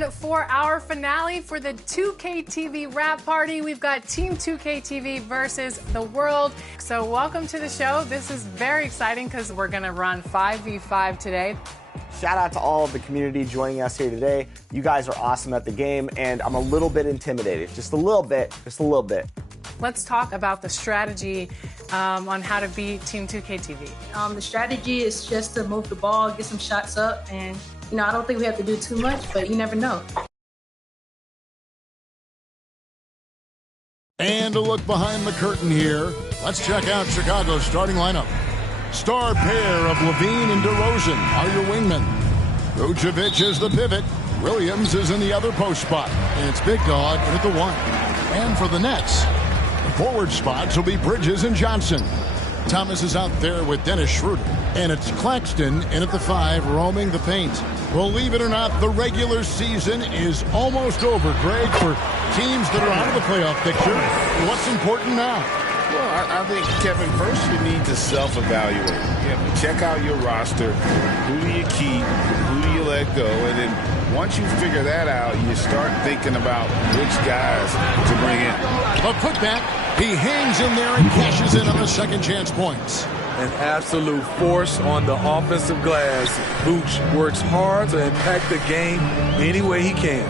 And for our finale for the 2K TV wrap party, we've got Team 2K TV versus the world. So welcome to the show. This is very exciting because we're going to run 5v5 today. Shout out to all of the community joining us here today. You guys are awesome at the game, and I'm a little bit intimidated. Just a little bit. Let's talk about the strategy on how to beat Team 2K TV. The strategy is just to move the ball, get some shots up, and I don't think we have to do too much, but you never know. And a look behind the curtain here. Let's check out Chicago's starting lineup. Star pair of Levine and DeRozan are your wingmen. Vucevic is the pivot. Williams is in the other post spot. And it's Big Dog in at the 1. And for the Nets, the forward spots will be Bridges and Johnson. Thomas is out there with Dennis Schroeder. And it's Claxton in at the 5, roaming the paint. Well, believe it or not, the regular season is almost over, Greg, for teams that are out of the playoff picture. What's important now? Well, I think, Kevin, first you need to self-evaluate. Check out your roster. Who do you keep? Who do you let go? And then once you figure that out, you start thinking about which guys to bring in. A putback. He hangs in there and cashes in on the second chance points. An absolute force on the offensive glass. Vooch works hard to impact the game any way he can.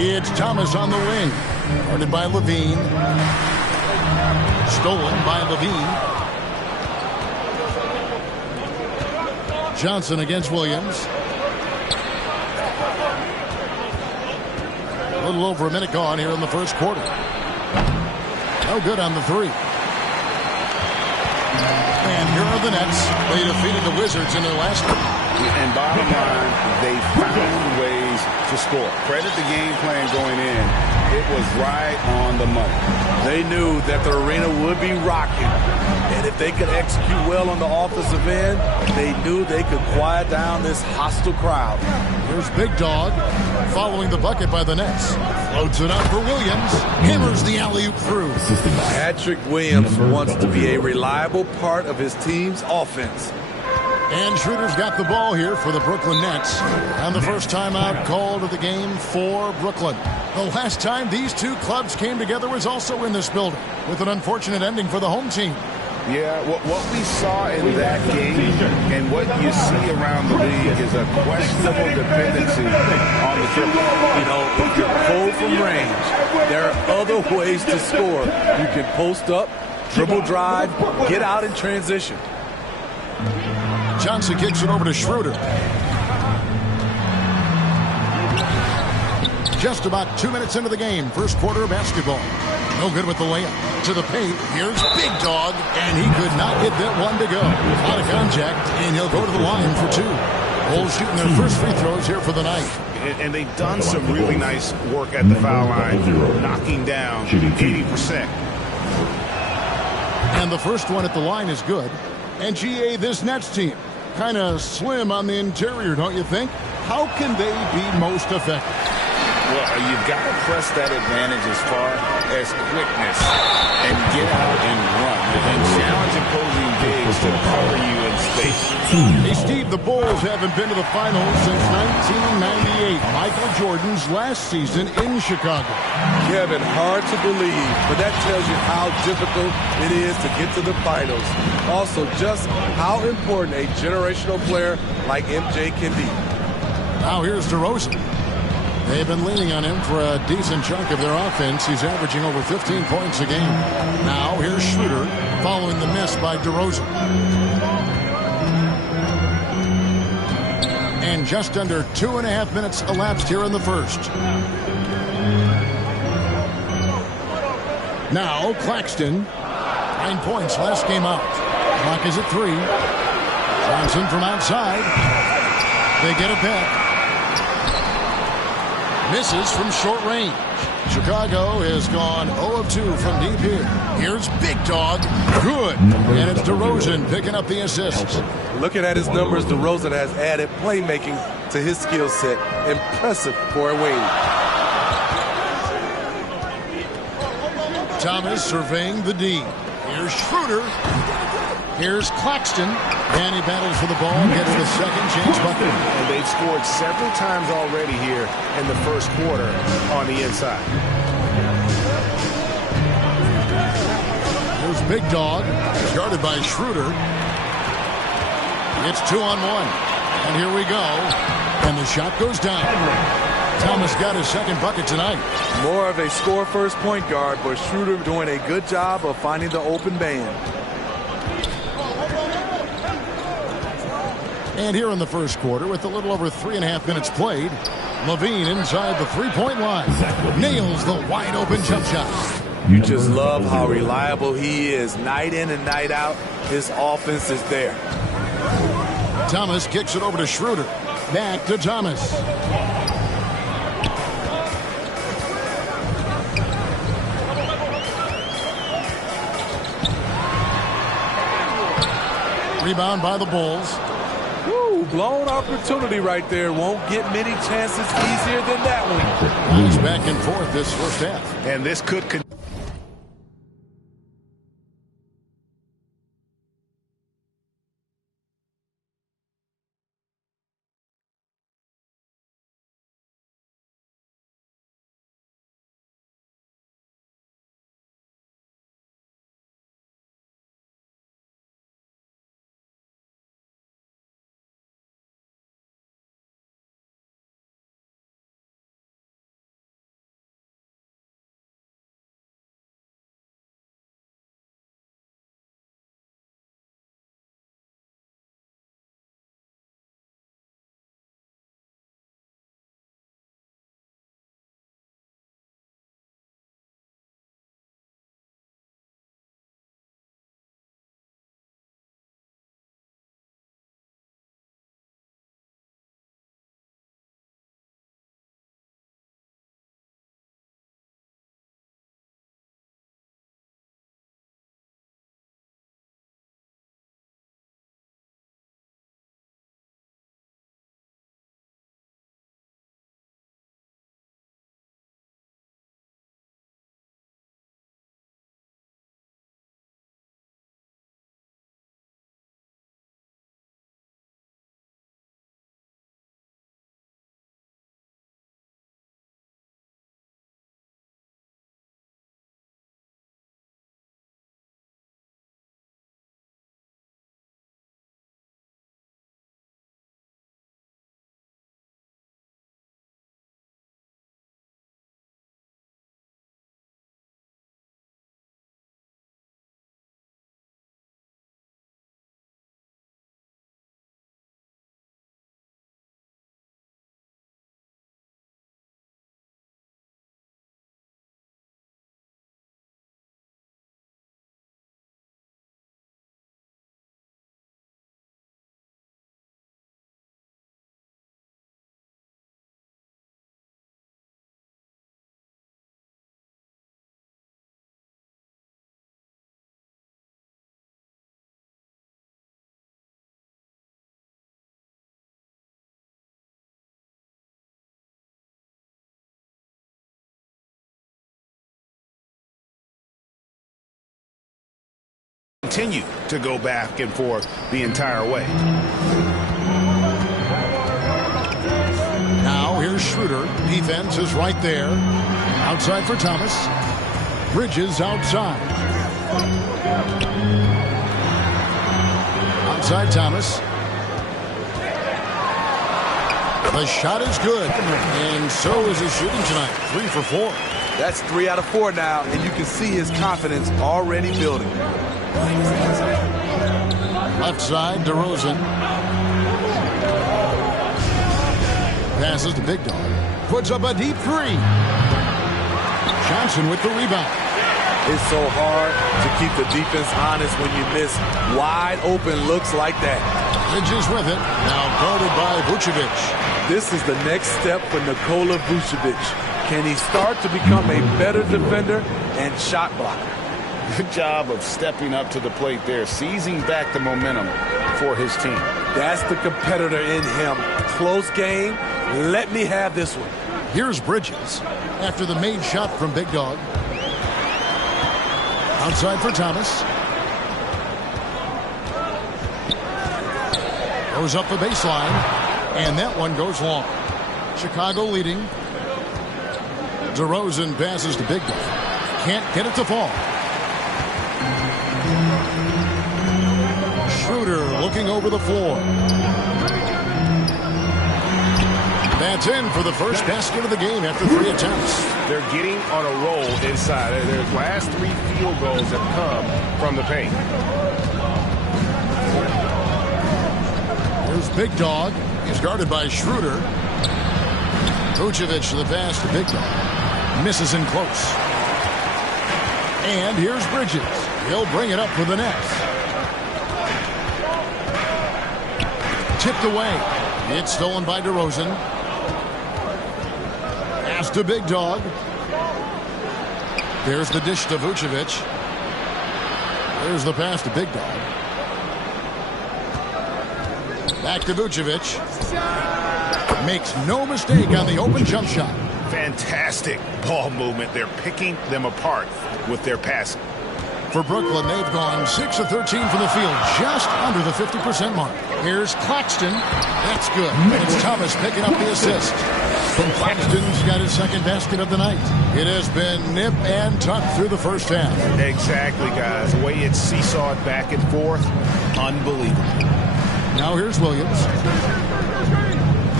It's Thomas on the wing. Guarded by Levine. Stolen by Levine. Johnson against Williams. A little over a minute gone here in the first quarter. No good on the 3. And here are the Nets. They defeated the Wizards in their last game. And bottom line, they found ways to score. Credit the game plan going in. It was right on the money. They knew that the arena would be rocking. And if they could execute well on the offensive end, they knew they could quiet down this hostile crowd. Here's Big Dog following the bucket by the Nets. Floats it up for Williams. Hammers the alley-oop through. Patrick Williams wants to be a reliable part of his team's offense. And Schroeder's got the ball here for the Brooklyn Nets. And the first timeout called of the game for Brooklyn. The last time these two clubs came together was also in this building, with an unfortunate ending for the home team. Yeah, what we saw in that game and what you see around the league is a questionable dependency on the triple. You know, if you're cold from range, there are other ways to score. You can post up, dribble drive, get out in transition. Johnson kicks it over to Schroeder. Just about 2 minutes into the game, first quarter of basketball. No good with the layup. To the paint, here's Big Dog, and he could not get that one to go. Out of contact, and he'll go to the line for 2. Bulls shooting their first free throws here for the night. And they've done some really nice work at the foul line, knocking down 80%. And the first one at the line is good. And GA, this Nets team, kind of slim on the interior, don't you think? How can they be most effective? Well, you've got to press that advantage as far as quickness and get out and run and challenge opposing bigs to cover you in space. Hey, Steve, the Bulls haven't been to the finals since 1998, Michael Jordan's last season in Chicago. Kevin, hard to believe, but that tells you how difficult it is to get to the finals. Also, just how important a generational player like MJ can be. Now here's DeRozan. They've been leaning on him for a decent chunk of their offense. He's averaging over 15 points a game. Now here's Schroeder following the miss by DeRozan. And just under 2.5 minutes elapsed here in the first. Now Claxton. 9 points last game out. Clock is at 3. Johnson from outside. They get it back. Misses from short range. Chicago has gone 0 of 2 from deep here. Here's Big Dog. Good. And it's DeRozan picking up the assists. Looking at his numbers, DeRozan has added playmaking to his skill set. Impressive for a wing. Thomas surveying the D. Here's Schroeder. Here's Claxton, and he battles for the ball and gets the second chance bucket. And they've scored several times already here in the first quarter on the inside. Here's Big Dog, guarded by Schroeder. It's 2-on-1. And here we go. And the shot goes down. Thomas got his second bucket tonight. More of a score-first point guard, but Schroeder doing a good job of finding the open man. And here in the first quarter, with a little over 3.5 minutes played, Levine inside the three-point line. Nails the wide-open jump shot. You just love how reliable he is. Night in and night out, his offense is there. Thomas kicks it over to Schroeder. Back to Thomas. Rebound by the Bulls. Woo, blown opportunity right there. Won't get many chances easier than that one. He's back and forth this first half. And this could continue. Continue to go back and forth the entire way. Now here's Schroeder. Defense is right there. Outside for Thomas. Bridges outside. Outside Thomas. The shot is good. And so is his shooting tonight. 3 for 4. That's 3 out of 4 now, and you can see his confidence already building. Left side, DeRozan. Passes to Big Dog. Puts up a deep 3. Johnson with the rebound. It's so hard to keep the defense honest when you miss wide open looks like that. Bridges with it. Now guarded by Vucevic. This is the next step for Nikola Vucevic. Can he start to become a better defender and shot blocker? Good job of stepping up to the plate there, seizing back the momentum for his team. That's the competitor in him. Close game. Let me have this one. Here's Bridges after the made shot from Big Dog. Outside for Thomas. Throws up the baseline, and that one goes long. Chicago leading. DeRozan passes to Big Dog. Can't get it to fall. Schroeder looking over the floor. That's in for the first basket of the game after 3 attempts. They're getting on a roll inside. Their last 3 field goals have come from the paint. Here's Big Dog. He's guarded by Schroeder. Vucevic to the pass to Big Dog. Misses in close. And here's Bridges. He'll bring it up for the Nets. Tipped away. It's stolen by DeRozan. Pass to Big Dog. There's the dish to Vucevic. There's the pass to Big Dog. Back to Vucevic. Makes no mistake on the open jump shot. Fantastic ball movement. They're picking them apart with their passing. For Brooklyn, they've gone 6 of 13 from the field, just under the 50% mark. Here's Claxton. That's good. It's Thomas picking up the assist. Claxton's got his second basket of the night. It has been nip and tuck through the first half. Exactly, guys. The way it's seesawed back and forth, unbelievable. Now here's Williams.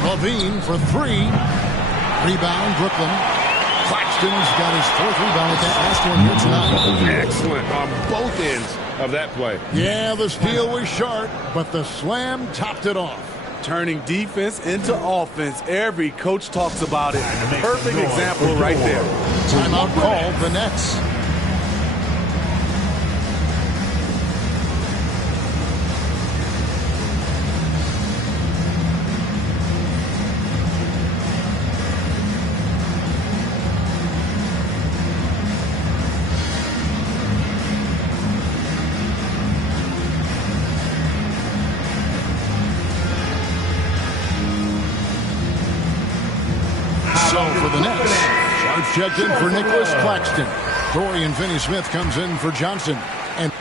Levine for 3. Rebound, Brooklyn. Claxton's got his 4th rebound at that last one here tonight. Excellent on both ends of that play. Yeah, the steal was sharp, but the slam topped it off. Turning defense into offense. Every coach talks about it. Perfect example right there. Timeout called, the Nets. For the Nets, Sharp checked in for Nicholas Claxton. Dorian Finney-Smith comes in for Johnson. And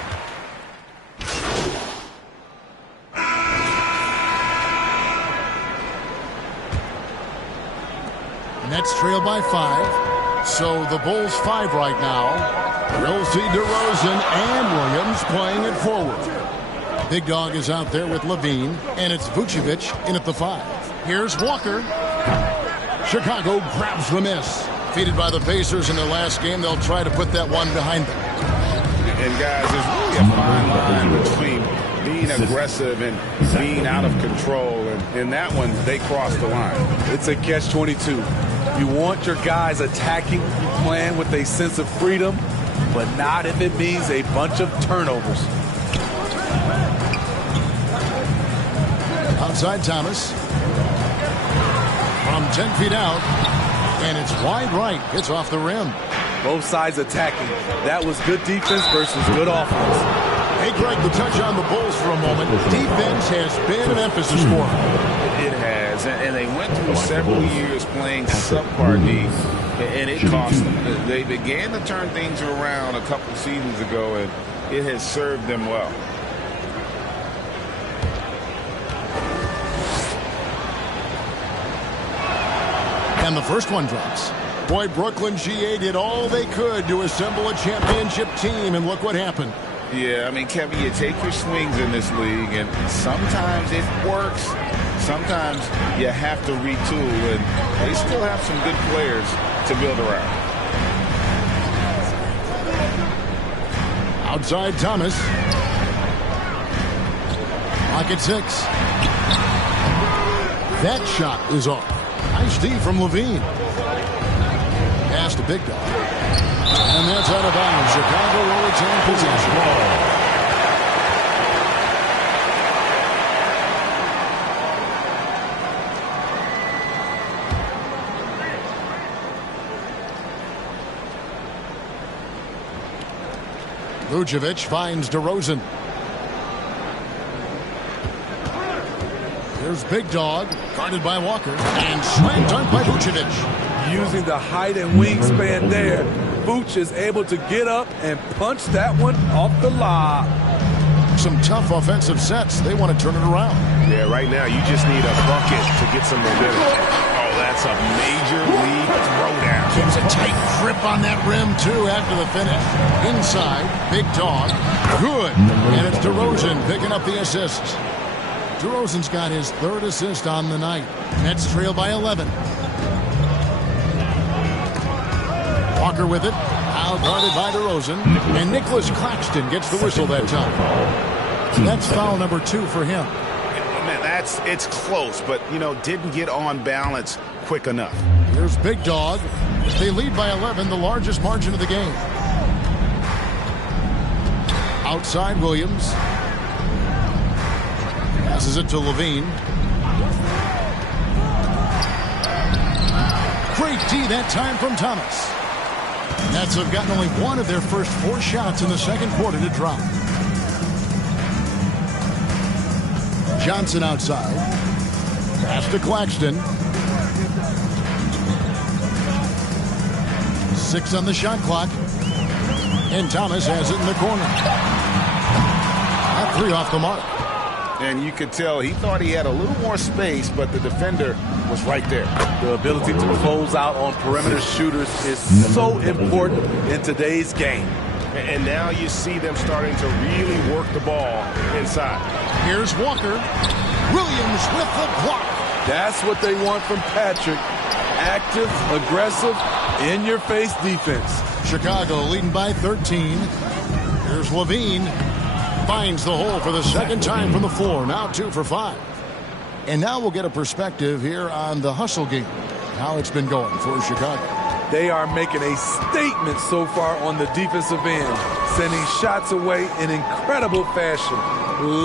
Nets trail by 5. So the Bulls 5 right now. We'll see DeRozan and Williams playing it forward. Big Dog is out there with Levine, and it's Vucevic in at the 5. Here's Walker. Chicago grabs the miss. Defeated by the Pacers in their last game, they'll try to put that one behind them. And guys, there's really a fine line between being aggressive and being out of control. And in that one, they crossed the line. It's a catch-22. You want your guys attacking, playing with a sense of freedom, but not if it means a bunch of turnovers. Outside Thomas. From 10 feet out, and it's wide right. It's off the rim. Both sides attacking. That was good defense versus good offense. Hey, Greg, the touch on the Bulls for a moment. Defense has been an emphasis for them. It has, and they went through several years playing subpar D, and it cost them. They began to turn things around a couple seasons ago, and it has served them well. And the first one drops. Boy, Brooklyn GA did all they could to assemble a championship team, and look what happened. Yeah, I mean, Kevin, you take your swings in this league, and sometimes it works. Sometimes you have to retool, and they still have some good players to build around. Outside Thomas. Pocket 6. That shot is off. Nice D from Levine. Pass to Big Dog. And that's out of bounds. Chicago will retain possession. Vucevic finds DeRozan. Here's Big Dog, guarded by Walker, and slam dunk by Vucevic. Using the height and wingspan there, Vooch is able to get up and punch that one off the lob. some tough offensive sets. They want to turn it around. Yeah, right now you just need a bucket to get some momentum. Oh, that's a major league throwdown. Keeps a tight grip on that rim, too, after the finish. Inside, big dog. Good. And it's DeRozan picking up the assist. DeRozan's got his third assist on the night. Nets trail by 11. Walker with it. Now guarded by DeRozan. And Nicholas Claxton gets the whistle that time. That's foul number 2 for him. Man, it's close, but, didn't get on balance quick enough. Here's Big Dog. They lead by 11, the largest margin of the game. Outside Williams. Passes it to Levine. Great D that time from Thomas. Nets have gotten only one of their first 4 shots in the second quarter to drop. Johnson outside. Pass to Claxton. 6 on the shot clock. And Thomas has it in the corner. That 3 off the mark. And you could tell he thought he had a little more space, but the defender was right there. The ability to close out on perimeter shooters is so important in today's game. And now you see them starting to really work the ball inside. Here's Walker. Williams with the block. That's what they want from Patrick. Active, aggressive, in-your-face defense. Chicago leading by 13. Here's Levine. Finds the hole for the second time from the floor. Now 2 for 5. And now we'll get a perspective here on the hustle game. How it's been going for Chicago. They are making a statement so far on the defensive end. Sending shots away in incredible fashion.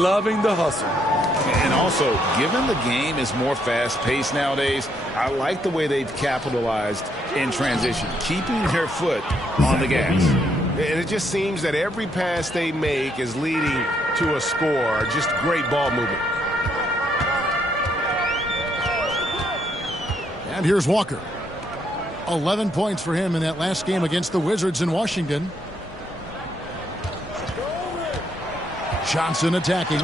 Loving the hustle. And also, given the game is more fast-paced nowadays, I like the way they've capitalized in transition, keeping their foot on the gas. And it just seems that every pass they make is leading to a score. Just great ball movement. And here's Walker. 11 points for him in that last game against the Wizards in Washington. Johnson attacking.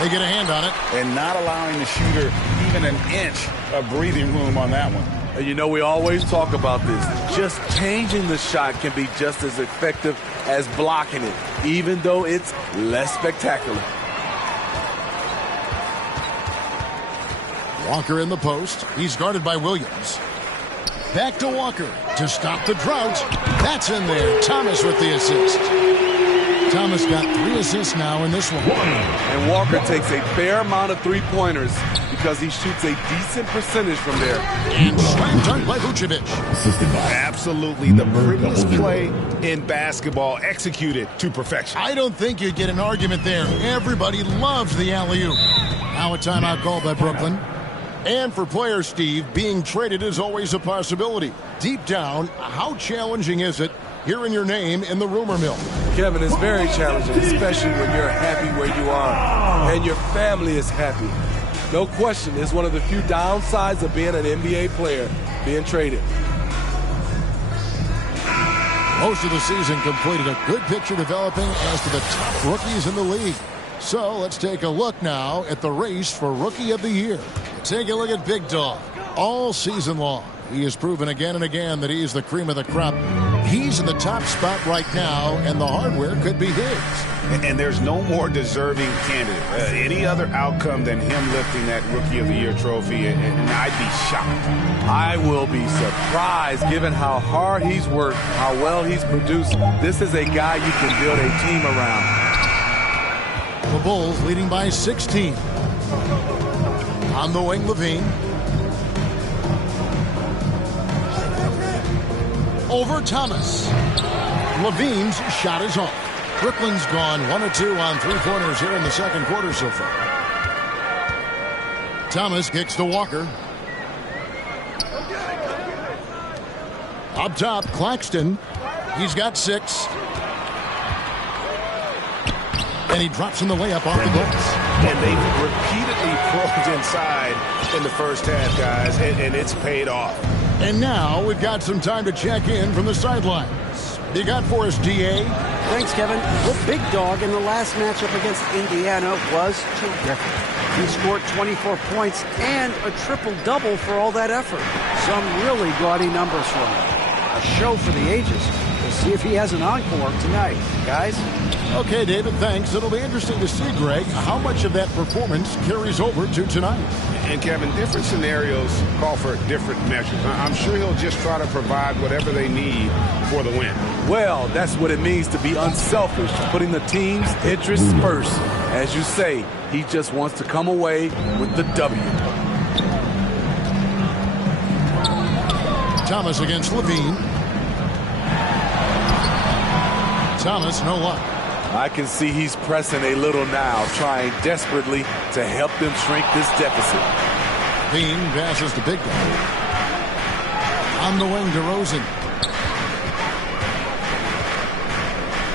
They get a hand on it. And not allowing the shooter even an inch of breathing room on that one. We always talk about this. Just changing the shot can be just as effective as blocking it, even though it's less spectacular. Walker in the post. He's guarded by Williams. Back to Walker to stop the drought. That's in there. Thomas with the assist. Thomas got 3 assists now in this one. And Walker takes a fair amount of three-pointers because he shoots a decent percentage from there. And slam dunk by Vucevic. Absolutely the prettiest play in basketball, executed to perfection. I don't think you'd get an argument there. Everybody loves the alley-oop. Now a timeout call by Brooklyn. And for players, Steve, being traded is always a possibility. Deep down, how challenging is it hearing your name in the rumor mill? Kevin, it's very challenging, especially when you're happy where you are and your family is happy. No question, it's one of the few downsides of being an NBA player, being traded. Most of the season completed, a good picture developing as to the top rookies in the league. So let's take a look now at the race for Rookie of the Year. Take a look at Big Dog. All season long, he has proven again and again that he's the cream of the crop. He's in the top spot right now, and the hardware could be his. And there's no more deserving candidate. Any other outcome than him lifting that Rookie of the Year trophy, and I'd be shocked. I will be surprised given how hard he's worked, how well he's produced. This is a guy you can build a team around. The Bulls leading by 16. On the wing, Levine. Over Thomas. Levine's shot is off. Brooklyn's gone 1 of 2 on 3-pointers here in the second quarter so far. Thomas kicks to Walker. Up top, Claxton. He's got 6. And he drops in the layup off the glass. And they've repeatedly probed inside in the first half, guys, and it's paid off. And now we've got some time to check in from the sidelines. you got for us, DA? Thanks, Kevin. The big dog in the last matchup against Indiana was terrific. He scored 24 points and a triple-double for all that effort. Some really gaudy numbers from him. A show for the ages. We'll see if he has an encore tonight, guys. Okay, David, thanks. It'll be interesting to see, Greg, how much of that performance carries over to tonight. And, Kevin, different scenarios call for different measures. I'm sure he'll just try to provide whatever they need for the win. Well, that's what it means to be unselfish, putting the team's interests first. As you say, he just wants to come away with the W. Thomas against Levine. Thomas, no luck. I can see he's pressing a little now, trying desperately to help them shrink this deficit. Bean passes to Big Guy. On the wing, DeRozan.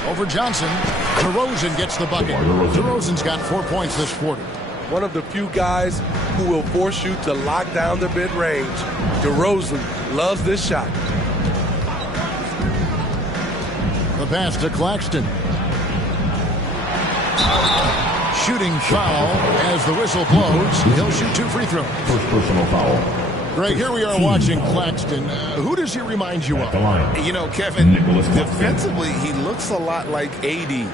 Over Johnson. DeRozan gets the bucket. DeRozan's got 4 points this quarter. One of the few guys who will force you to lock down the mid-range. DeRozan loves this shot. The pass to Claxton. Shooting foul as the whistle blows. He'll shoot 2 free throws. First personal foul. Greg, here we are watching Claxton. Who does he remind you of? You know, Kevin, defensively, he looks a lot like AD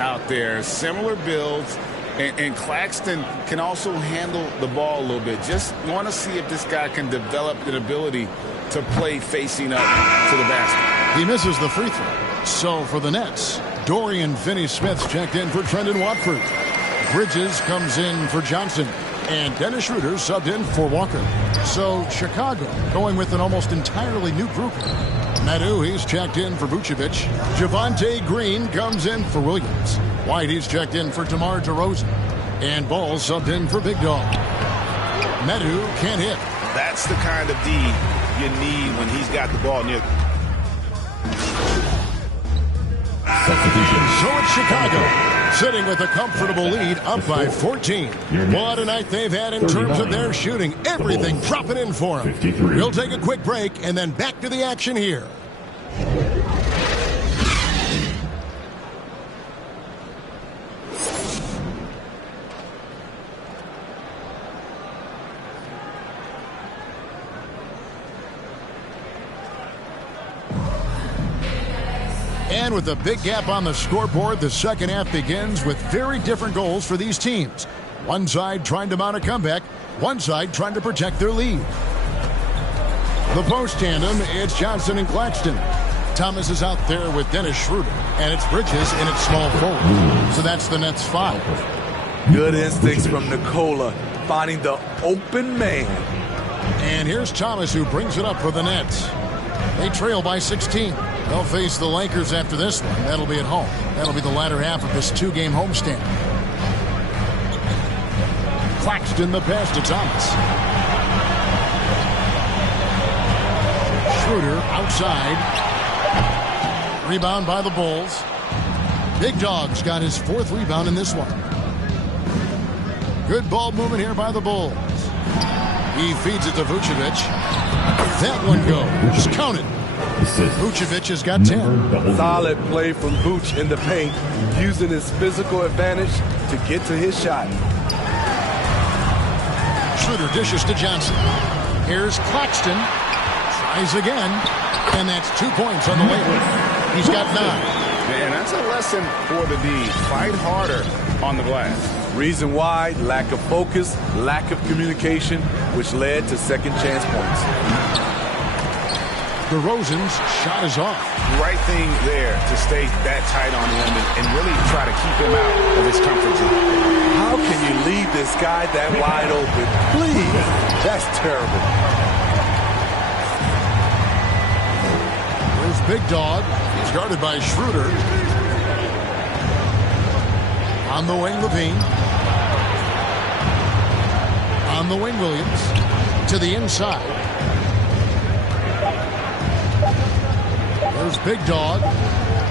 out there. Similar builds. And Claxton can also handle the ball a little bit. Just want to see if this guy can develop an ability to play facing up to the basket. He misses the free throw. So for the Nets, Dorian Finney-Smith's checked in for Trendon Watford. Bridges comes in for Johnson. And Dennis Schroeder subbed in for Walker. So Chicago going with an almost entirely new group. Nadu, he's checked in for Vucevic. Javonte Green comes in for Williams. White, he's checked in for DeMar DeRozan. And Ball subbed in for Big Dog. Nadu can't hit. That's the kind of D you need when he's got the ball near. So it's Chicago, sitting with a comfortable lead, up by 14. What a night they've had in terms of their shooting. Everything dropping in for them. We'll take a quick break and then back to the action here. And with a big gap on the scoreboard, the second half begins with very different goals for these teams. One side trying to mount a comeback, one side trying to protect their lead. The post tandem, it's Johnson and Claxton. Thomas is out there with Dennis Schroeder, and it's Bridges in its small forward. So that's the Nets 5. Good instincts from Nikola, finding the open man. And here's Thomas, who brings it up for the Nets. They trail by 16. They'll face the Lakers after this one. That'll be at home. That'll be the latter half of this 2-game homestand. Claxton, the pass to Thomas. Schroeder outside. Rebound by the Bulls. Big Dog's got his 4th rebound in this one. Good ball movement here by the Bulls. He feeds it to Vucevic. That one goes. Counted. Vucevic has got 10. Solid play from Vuce in the paint, using his physical advantage to get to his shot. Schroeder dishes to Johnson. Here's Claxton. Tries again. And that's 2 points on the layup. He's got 9. And that's a lesson for the D. Fight harder on the glass. Reason why, lack of focus, lack of communication, which led to second chance points. DeRozan's shot is off. Right thing there to stay that tight on him and really try to keep him out of his comfort zone. How can you leave this guy that wide open? Please, that's terrible. There's Big Dog. He's guarded by Schroeder. On the wing, Levine. On the wing, Williams. To the inside. There's Big Dog.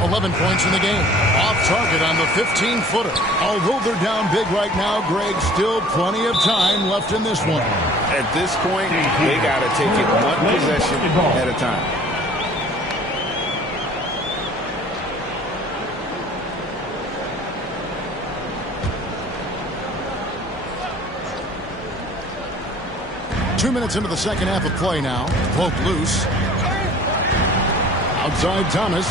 11 points in the game. Off target on the 15-footer. Although they're down big right now, Greg, still plenty of time left in this one. At this point, they got to take it one possession at a time. 2 minutes into the second half of play now. Poke loose. Outside Thomas.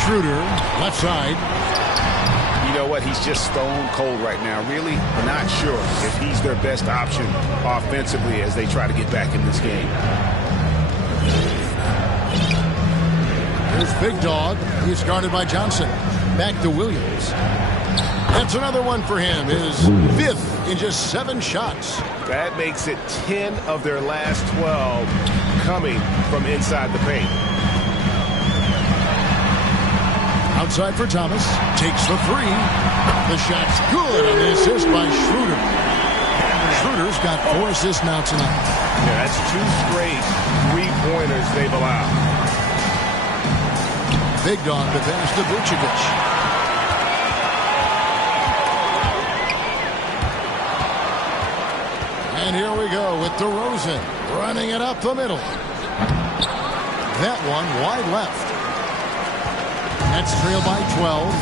Schroeder, left side. You know what? He's just stone cold right now. Really not sure if he's their best option offensively as they try to get back in this game. Here's Big Dog. He's guarded by Johnson. Back to Williams. That's another one for him. His 5th in just 7 shots. That makes it 10 of their last 12 coming from inside the paint. Outside for Thomas. Takes the 3. The shot's good on the assist by Schroeder. Schroeder's got 4 assists now tonight. Yeah, that's 2 straight 3-pointers they've allowed. Big Dog to pass to Vucevic. And here we go with DeRozan running it up the middle. That one wide left. Nets trail by 12.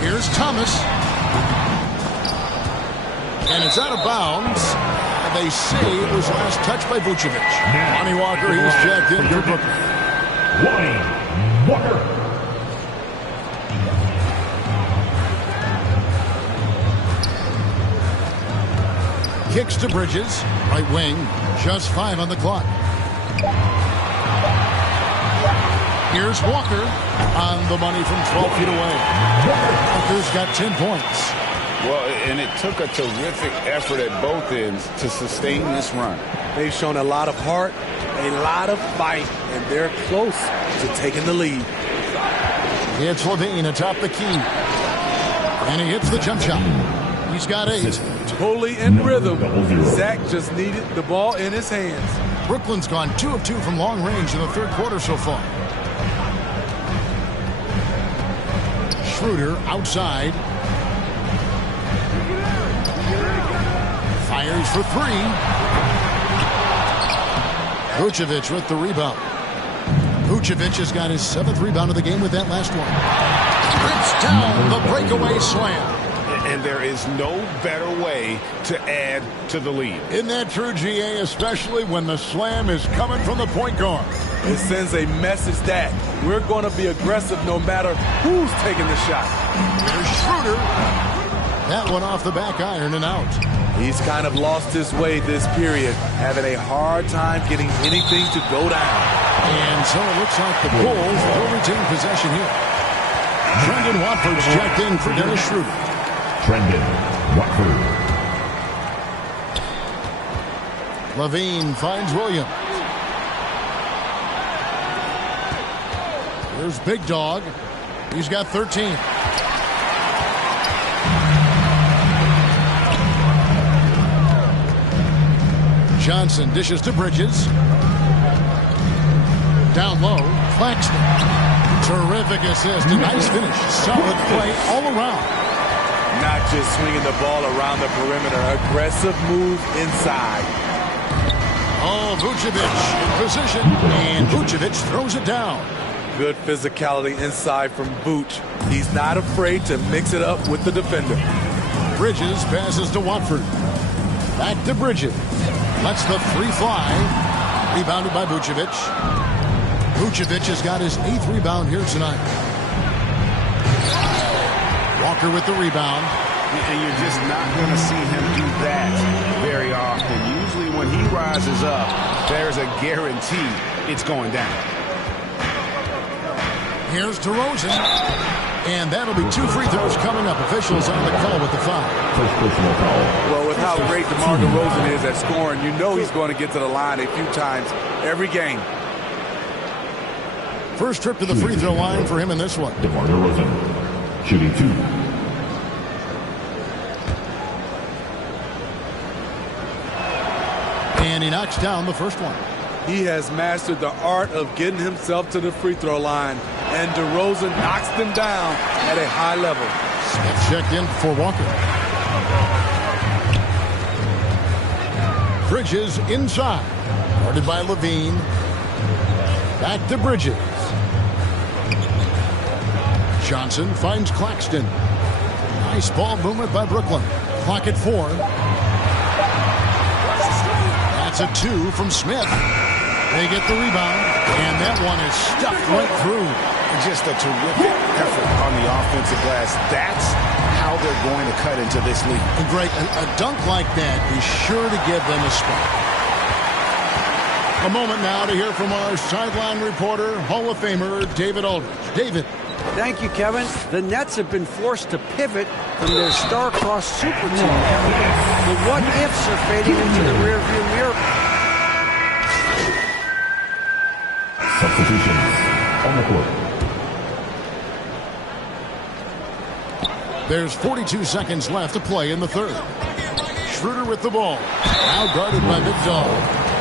Here's Thomas. And it's out of bounds. They say it was last touched by Vucevic. Lonnie Walker, he's checked in for Brooklyn. Lonnie Walker. Kicks to Bridges. Right wing. Just 5 on the clock. Here's Walker on the money from 12 feet away. Walker's got 10 points. Well, and it took a terrific effort at both ends to sustain this run. They've shown a lot of heart, a lot of fight, and they're close to taking the lead. It's Levine atop the key. And he hits the jump shot. He's got 8. Totally in rhythm. Zach just needed the ball in his hands. Brooklyn's gone 2 of 2 from long range in the third quarter so far. Schroeder outside. Fires for 3. Vucevic with the rebound. Vucevic has got his 7th rebound of the game with that last one. Rips down the breakaway slam. And there is no better way to add to the lead. Isn't that true, GA, especially when the slam is coming from the point guard? It sends a message that we're going to be aggressive no matter who's taking the shot. There's Schroeder. That one off the back iron and out. He's kind of lost his way this period, having a hard time getting anything to go down. And so it looks like the Bulls will retain possession here. Brendan Watford's checked in for Dennis Schroeder. Brendan Watford. Levine finds Williams. Here's Big Dog. He's got 13. Johnson dishes to Bridges. Down low, Claxton. Terrific assist. A nice finish. Solid play all around. Not just swinging the ball around the perimeter. Aggressive move inside. Oh, Vucevic in position. And Vucevic throws it down. Good physicality inside from Vooch. He's not afraid to mix it up with the defender. Bridges passes to Watford. Back to Bridges. Lets the 3 fly. Rebounded by Vucevic. Vucevic has got his 8th rebound here tonight. Walker with the rebound. And you're just not going to see him do that very often. Usually when he rises up, there's a guarantee it's going down. Here's DeRozan. And that'll be 2 free throws coming up. Officials on the call with the foul. First personal foul. Well, with how great DeMar DeRozan is at scoring, you know he's going to get to the line a few times every game. First trip to the free throw line for him in this one. DeMar DeRozan, shooting 2. And he knocks down the first one. He has mastered the art of getting himself to the free throw line, and DeRozan knocks them down at a high level. Smith checked in for Walker. Bridges inside. Guarded by Levine. Back to Bridges. Johnson finds Claxton. Nice ball movement by Brooklyn. Clock at 4. It's a 2 from Smith. They get the rebound, and that one is stuffed right through. Just a terrific effort on the offensive glass. That's how they're going to cut into this league. And Greg, a dunk like that is sure to give them a spark. A moment now to hear from our sideline reporter, Hall of Famer David Aldridge. David. Thank you, Kevin. The Nets have been forced to pivot from their star-crossed super team. The what-ifs are fading into the rearview mirror. Substitutions on the court. There's 42 seconds left to play in the third. Schroeder with the ball. Now guarded by Big Dog.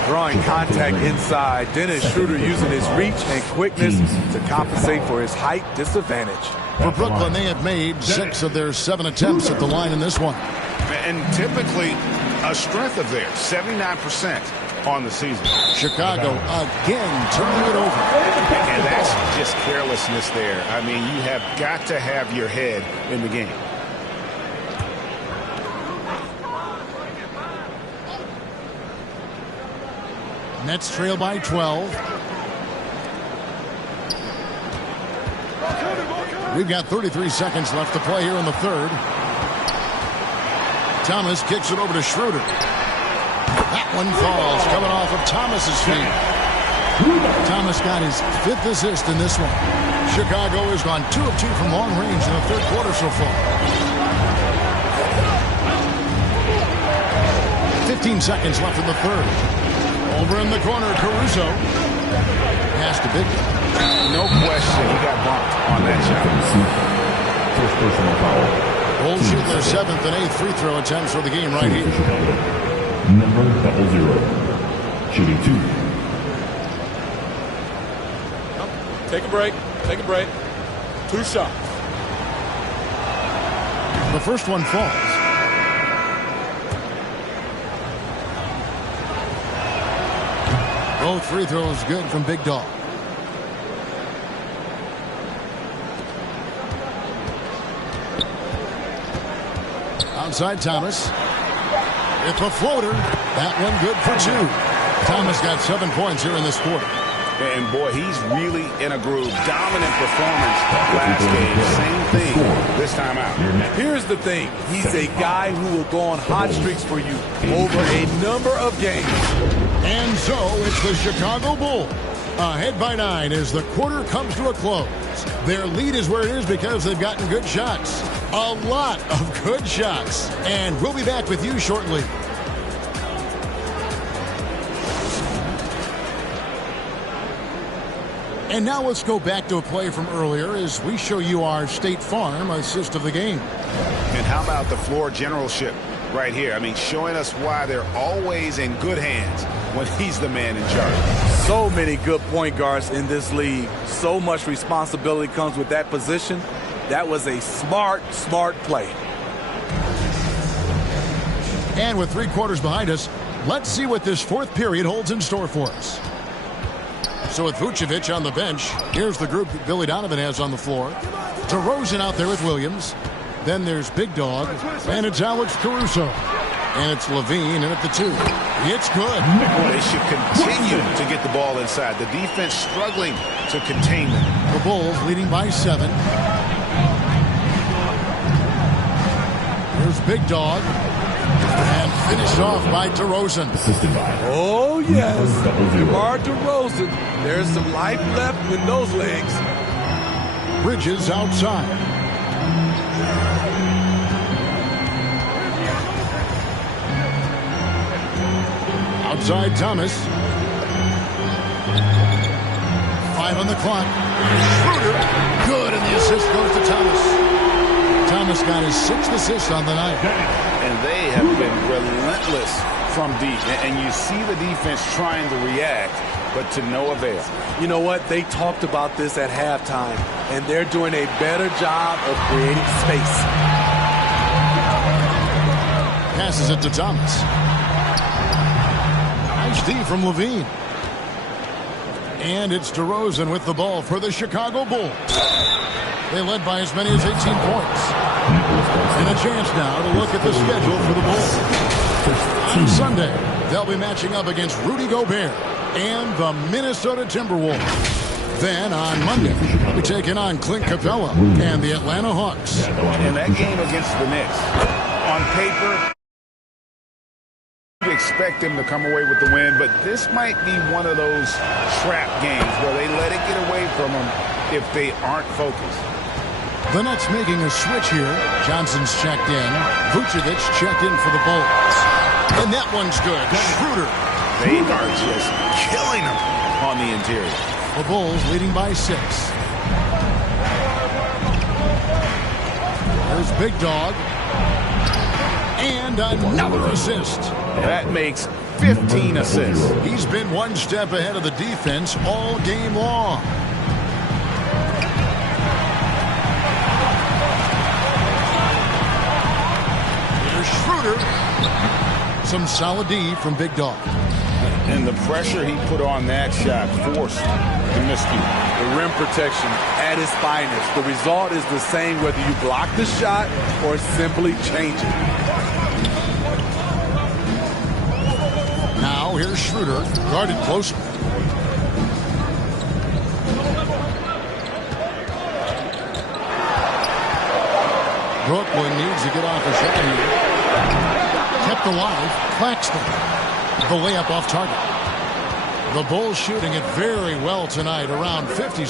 Drawing contact inside. Dennis Schroeder using his reach and quickness to compensate for his height disadvantage. For Brooklyn, they have made 6 of their 7 attempts at the line in this one. And typically a strength of theirs, 79% on the season. Chicago again turning it over. And that's just carelessness there. I mean, you have got to have your head in the game. Nets trail by 12. We've got 33 seconds left to play here in the third. Thomas kicks it over to Schroeder. That one falls, coming off of Thomas's feet. Thomas got his 5th assist in this one. Chicago has gone 2 of 2 from long range in the third quarter so far. 15 seconds left in the third. Over in the corner, Caruso. Pass to Big. No question, he got bumped on that shot. First personal foul. Bulls shoot their 7th and 8th free throw attempts for the game right here. Number 00. Shooting 2. Take a break. Take a break. 2 shots. The first one falls. Both free throws good from Big Dog. Outside Thomas. It's a floater. That one good for 2. Thomas got 7 points here in this quarter. And boy, he's really in a groove. Dominant performance last game. Same thing this time out. Here's the thing. He's a guy who will go on hot streaks for you over a number of games. And so it's the Chicago Bulls ahead by 9 as the quarter comes to a close. Their lead is where it is because they've gotten good shots. A lot of good shots. And we'll be back with you shortly. And now let's go back to a play from earlier as we show you our State Farm assist of the game. And how about the floor generalship right here? I mean, showing us why they're always in good hands when he's the man in charge. So many good point guards in this league. So much responsibility comes with that position. That was a smart play. And with 3 quarters behind us, let's see what this 4th period holds in store for us. So with Vucevic on the bench, here's the group that Billy Donovan has on the floor. DeRozan out there with Williams. Then there's Big Dog, and it's Alex Caruso. And it's Levine in at the 2. It's good. Well, they should continue to get the ball inside. The defense struggling to contain them. The Bulls leading by 7. Here's Big Dog. And finished off by DeRozan. Assisted by. Oh, yes. DeMar DeRozan. There's some life left in those legs. Bridges outside. Outside Thomas. 5 on the clock. Schroeder. Good, and the assist goes to Thomas. Thomas got his 6th assist on the night. And they have been relentless from deep. And you see the defense trying to react, but to no avail. You know what? They talked about this at halftime, and they're doing a better job of creating space. Passes it to Thomas. Nice D from Levine. And it's DeRozan with the ball for the Chicago Bulls. They led by as many as 18 points. And a chance now to look at the schedule for the Bulls. On Sunday, they'll be matching up against Rudy Gobert and the Minnesota Timberwolves. Then on Monday, they'll be taking on Clint Capella and the Atlanta Hawks. And that game against the Knicks, on paper, you expect them to come away with the win, but this might be one of those trap games where they let it get away from them if they aren't focused. The Nets making a switch here. Johnson's checked in. Vucevic checked in for the Bulls. And that one's good. Schroeder. They are just killing them on the interior. The Bulls leading by 6. There's Big Dog. And another assist. That makes 15 assists. He's been one step ahead of the defense all game long. Schroeder. Some solid D from Big Dog. And the pressure he put on that shot forced the miscue. The rim protection at its finest. The result is the same whether you block the shot or simply change it. Now here's Schroeder, guarded closer. Brooklyn needs to get off a shot here. Kept alive, Claxton. The layup off target. The Bulls shooting it very well tonight, around 57%.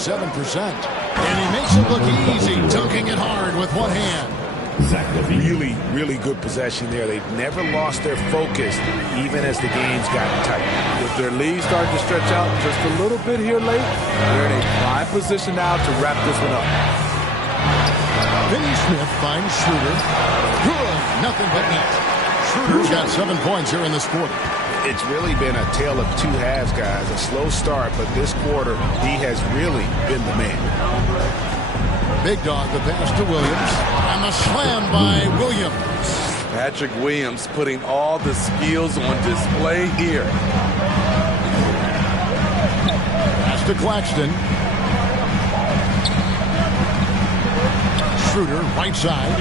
And he makes it look easy, dunking it hard with one hand. Really, really good possession there. They've never lost their focus, even as the game's gotten tight. If their lead starts to stretch out just a little bit here late, they're in a prime position now to wrap this one up. Vinny Smith finds Schroeder. Good, nothing but net. Schroeder's got 7 points here in this quarter. It's really been a tale of two halves, guys. A slow start, but this quarter, he has really been the man. Big Dog, the pass to Williams. And the slam by Williams. Patrick Williams putting all the skills on display here. Pass to Claxton. Schroeder, right side.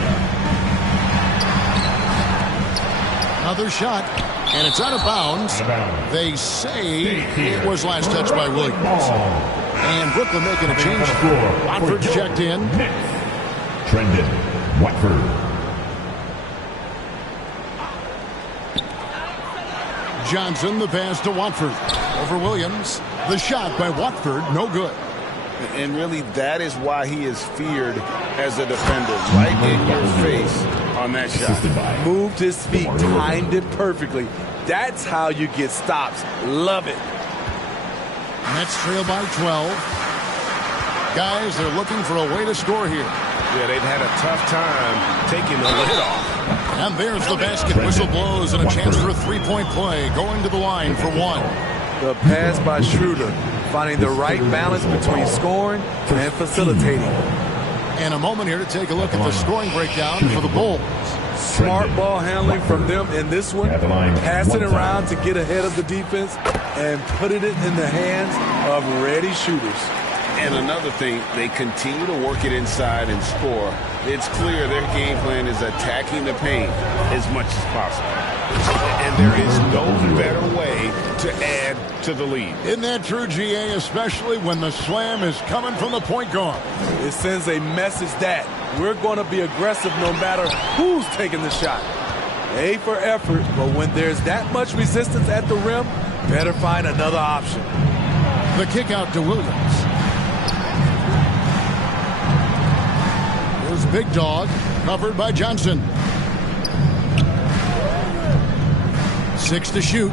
Another shot, and it's out of bounds. They say it was last touched by Williams. And Brooklyn making a change. Watford checked in. Trendon Watford. Johnson, the pass to Watford. Over Williams. The shot by Watford, no good. And really, that is why he is feared as a defender. Right in your face on that shot. Moved his feet, timed it perfectly. That's how you get stops. Love it. Nets trail by 12. Guys, they're looking for a way to score here. Yeah, they've had a tough time taking the lid off. And there's the basket. Whistle blows and a chance for a three-point play. Going to the line for one. The pass by Schroeder, finding the right balance between scoring and facilitating. And a moment here to take a look at the scoring breakdown for the Bulls. Smart ball handling from them in this one. Passing around to get ahead of the defense and putting it in the hands of ready shooters. And another thing, they continue to work it inside and score. It's clear their game plan is attacking the paint as much as possible. And there is no better way to add to the lead. Isn't that true, GA, especially when the slam is coming from the point guard? It sends a message that we're going to be aggressive no matter who's taking the shot. A for effort, but when there's that much resistance at the rim, better find another option. The kick out to Williams. Here's Big Dog, covered by Johnson. 6 to shoot.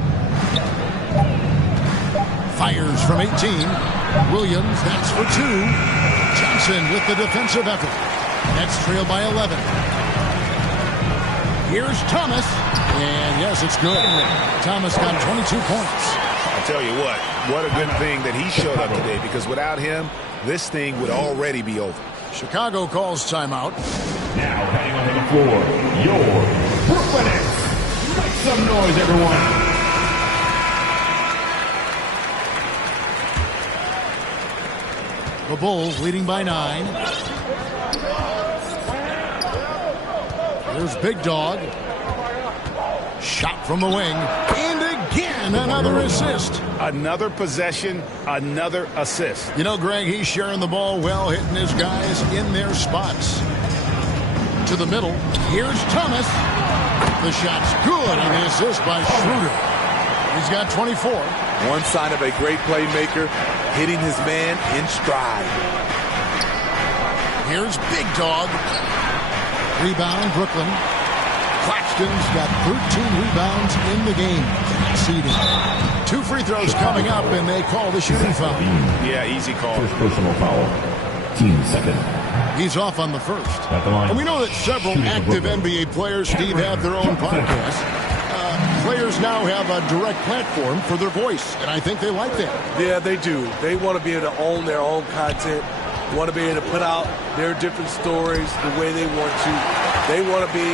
Fires from 18. Williams, that's for 2. Johnson with the defensive effort. Nets trail by 11. Here's Thomas. And yes, it's good. Thomas got 22 points. I'll tell you what a good thing that he showed up today, because without him, this thing would already be over. Chicago calls timeout. Now heading onto the floor, your Brooklyn Nets. Make some noise, everyone. The Bulls leading by 9. Here's Big Dog. Shot from the wing. And again, another assist. Another possession, another assist. You know, Greg, he's sharing the ball well, hitting his guys in their spots. To the middle. Here's Thomas. The shot's good, and the assist by Schroeder. He's got 24. One sign of a great playmaker, hitting his man in stride. Here's Big Dog. Rebound, Brooklyn. Claxton's got 13 rebounds in the game. Conceding. 2 free throws coming up, and they call the shooting foul. Yeah, easy call. First personal foul. Team second. He's off on the first. At the line. And we know that several active NBA players, Steve, have their own podcasts. Players now have a direct platform for their voice, and I think they like that. Yeah, they do. They want to be able to own their own content. Want to be able to put out their different stories the way they want to. They want to be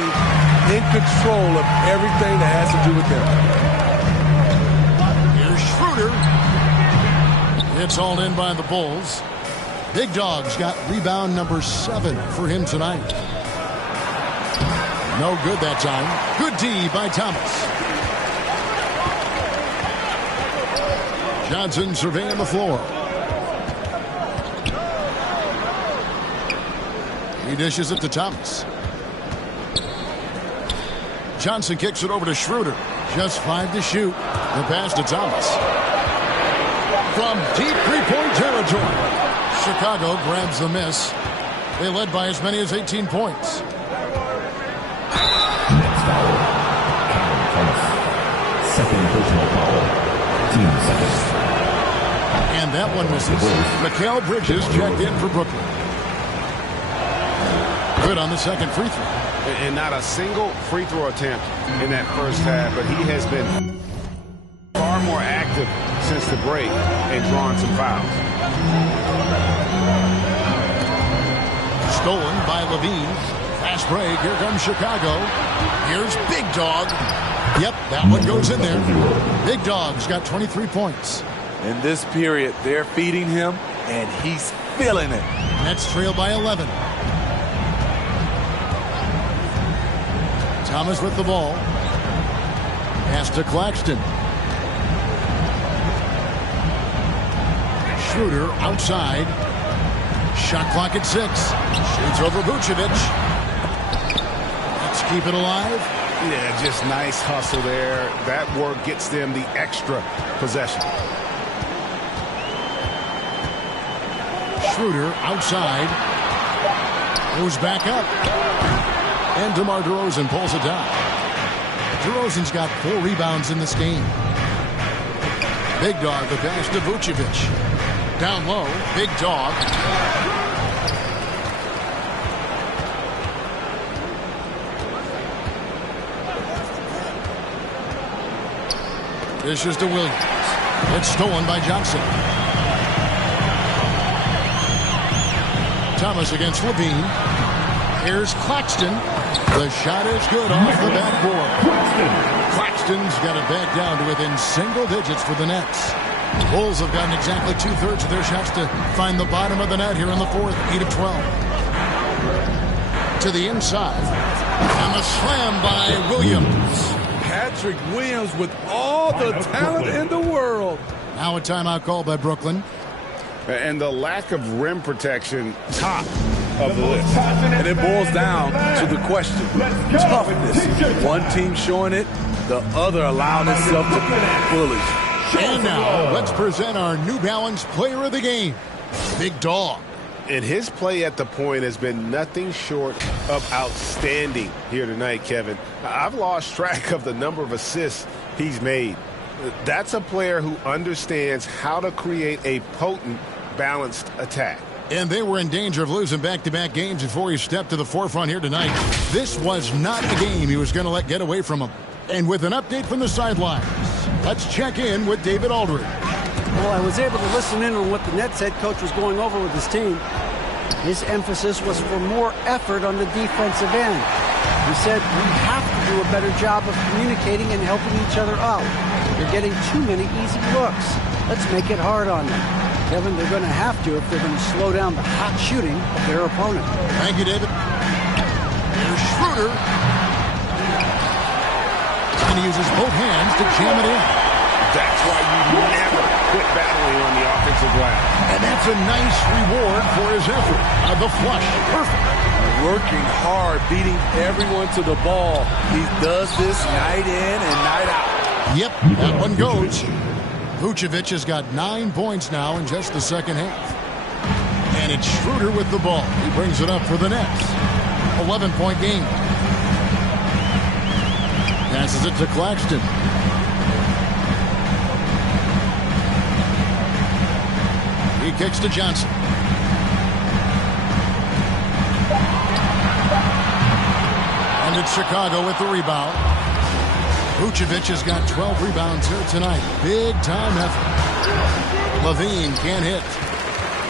in control of everything that has to do with them. Here's Schroeder. It's all in by the Bulls. Big Dog's got rebound number 7 for him tonight. No good that time. Good D by Thomas. Johnson surveying the floor. He dishes it to Thomas. Johnson kicks it over to Schroeder. Just 5 to shoot. The pass to Thomas. From deep three-point territory. Chicago grabs the miss. They led by as many as 18 points. Next foul. Thomas. Second personal foul. Team second. And that one misses. Mikal Bridges checked in for Brooklyn. Good on the second free throw. And not a single free throw attempt in that first half, but he has been far more active since the break and drawn some fouls. Stolen by Levine. Fast break. Here comes Chicago. Here's Big Dog. Yep, that one goes in there. Big Dog's got 23 points. In this period, they're feeding him, and he's feeling it. Nets trail by 11. Thomas with the ball. Pass to Claxton. Schroeder outside. Shot clock at 6. Shoots over Vucevic. Let's keep it alive. Yeah, just nice hustle there. That work gets them the extra possession. Schroeder outside. Goes back up. And DeMar DeRozan pulls it down. DeRozan's got 4 rebounds in this game. Big Dog, the pass to Vucevic. Down low, Big Dog. This is to Williams. It's stolen by Johnson. Thomas against Levine. Here's Claxton. The shot is good off the backboard. Claxton's got it back down to within single digits for the Nets. The Bulls have gotten exactly 2/3 of their shots to find the bottom of the net here in the fourth, 8 of 12. To the inside. And the slam by Williams. Patrick Williams with all the talent in the world. Now a timeout called by Brooklyn. And the lack of rim protection, top of the list. And it boils down to the question, toughness. One team showing it, the other allowing itself to be bullied. And now, let's present our New Balance Player of the Game, Big Dog. And his play at the point has been nothing short of outstanding here tonight, Kevin. I've lost track of the number of assists he's made. That's a player who understands how to create a potent, balanced attack. And they were in danger of losing back-to-back games before he stepped to the forefront here tonight. This was not a game he was going to let get away from him. And with an update from the sidelines, let's check in with David Aldridge. Well, I was able to listen in on what the Nets head coach was going over with his team. His emphasis was for more effort on the defensive end. He said we have to do a better job of communicating and helping each other out. They're getting too many easy looks. Let's make it hard on them. Kevin, they're going to have to if they're going to slow down the hot shooting of their opponent. Thank you, David. Here's Schroeder. And he uses both hands to jam it in. That's why you never quit battling on the offensive glass. And that's a nice reward for his effort. The flush. Perfect. Working hard, beating everyone to the ball. He does this night in and night out. Yep, that one goes. Vucevic has got 9 points now in just the second half. And it's Schroeder with the ball. He brings it up for the Nets. 11-point game. Passes it to Claxton. He kicks to Johnson. And it's Chicago with the rebound. Vucevic has got 12 rebounds here tonight. Big time effort. Levine can't hit.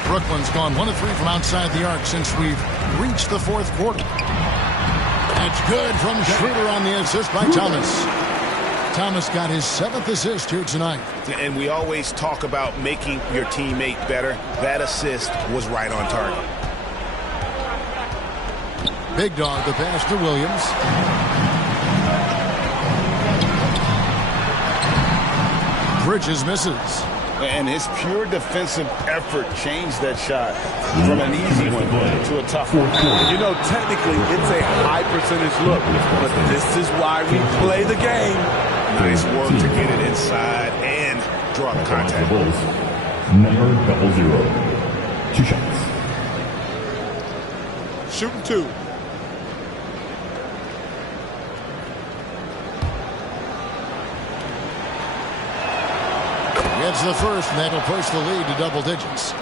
Brooklyn's gone 1 of 3 from outside the arc since we've reached the fourth quarter. That's good from Schroeder on the assist by Thomas. Thomas got his 7th assist here tonight. And we always talk about making your teammate better. That assist was right on target. Big dog, the pass to Williams. Bridges misses. And his pure defensive effort changed that shot from an easy one to a tough one. You know, technically, it's a high percentage look, but this is why we play the game. Nice work to get it inside and draw the contact. Number 00. 2 shots. Shooting 2. Gets the first, and that'll push the lead to double digits.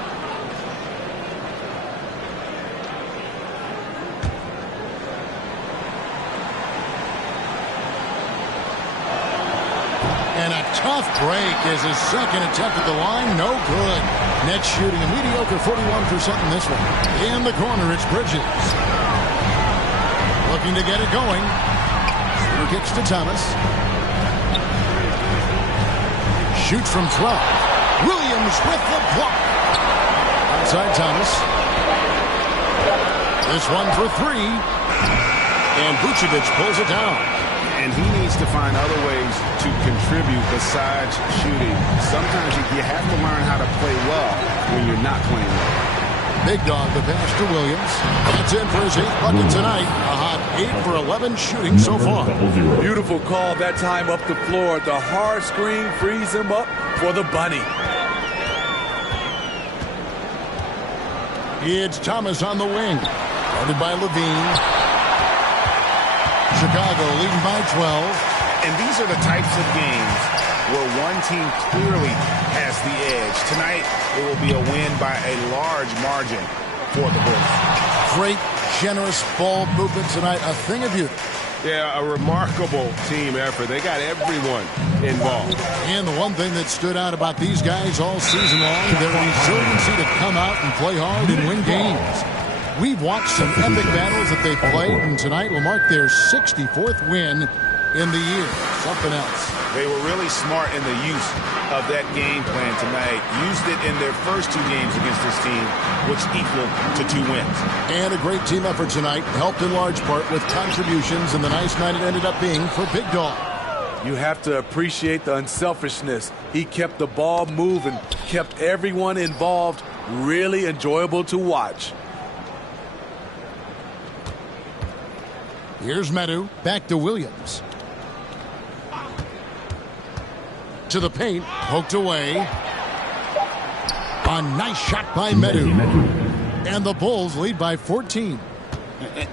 And a tough break is his second attempt at the line. No good. Nets shooting a mediocre 41% in this one. In the corner, it's Bridges. Looking to get it going. Shooter kicks to Thomas. Shoots from 12. Williams with the block. Outside Thomas. This one for 3. And Vucevic pulls it down. And he needs to find other ways to contribute besides shooting. Sometimes you have to learn how to play well when you're not playing well. Big dog, the pass to Williams. That's in for his 8th bucket tonight. A hot 8 for 11 shooting so far. Beautiful call that time up the floor. The hard screen frees him up for the bunny. It's Thomas on the wing. Guarded by Levine. Chicago leading by 12. And these are the types of games where one team clearly has the edge. Tonight, it will be a win by a large margin for the Bulls. Great, generous ball movement tonight. A thing of beauty. Yeah, a remarkable team effort. They got everyone involved. And the one thing that stood out about these guys all season long, their resiliency to come out and play hard and win games. We've watched some epic battles that they played, and tonight will mark their 64th win in the year. Something else. They were really smart in the use of that game plan tonight. Used it in their first 2 games against this team, which equal to 2 wins. And a great team effort tonight, helped in large part with contributions, and the nice night it ended up being for Big Dog. You have to appreciate the unselfishness. He kept the ball moving, kept everyone involved, really enjoyable to watch. Here's Medu, back to Williams. To the paint, poked away. A nice shot by Medu. And the Bulls lead by 14.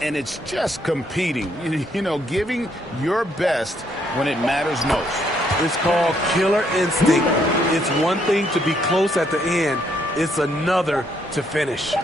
And it's just competing, you know, giving your best when it matters most. It's called killer instinct. It's one thing to be close at the end. It's another to finish.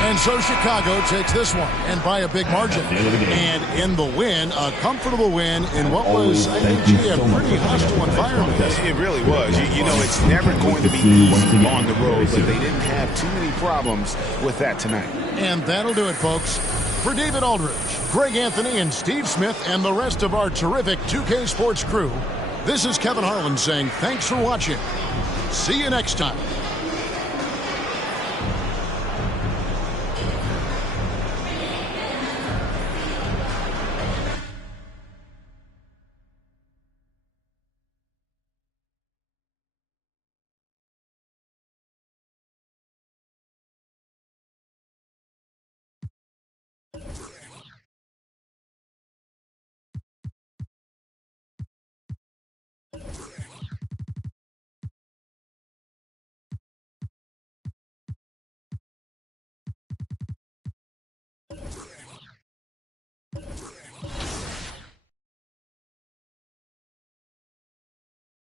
And so Chicago takes this one, and by a big margin. And in the win, a comfortable win in what was, I think, a pretty hostile environment. It really was. You know, it's never going to be easy on the road, but they didn't have too many problems with that tonight. And that'll do it, folks. For David Aldridge, Greg Anthony, and Steve Smith, and the rest of our terrific 2K Sports crew, this is Kevin Harlan saying thanks for watching. See you next time.